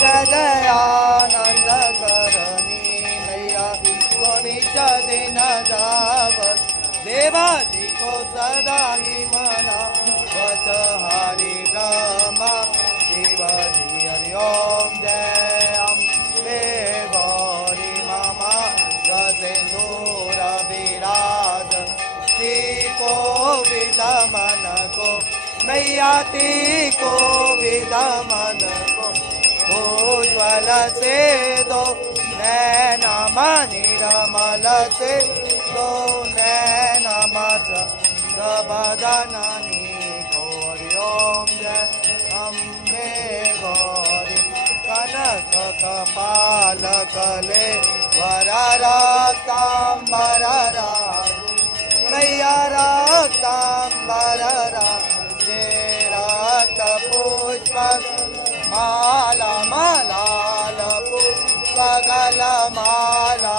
दयानंद करणी मैया कोणीच दिन जावत देवाजी को सदा ही मना वत हरि ब्रह्मा शिवाजी हरि ओम जय अम्बे गौरी मामा गजेंद्र विराज को विदा मन को मैया को विदा मन को उज्ज्वल से दो नैना मनिरमल से दो नैना मत बदनानी गौरी ओम जय अम्बे गौरी कनक कपाल कले वररातांबर राज मैया रातांबर राजे रात पुष्पक माला मलाल पुष्पगल माला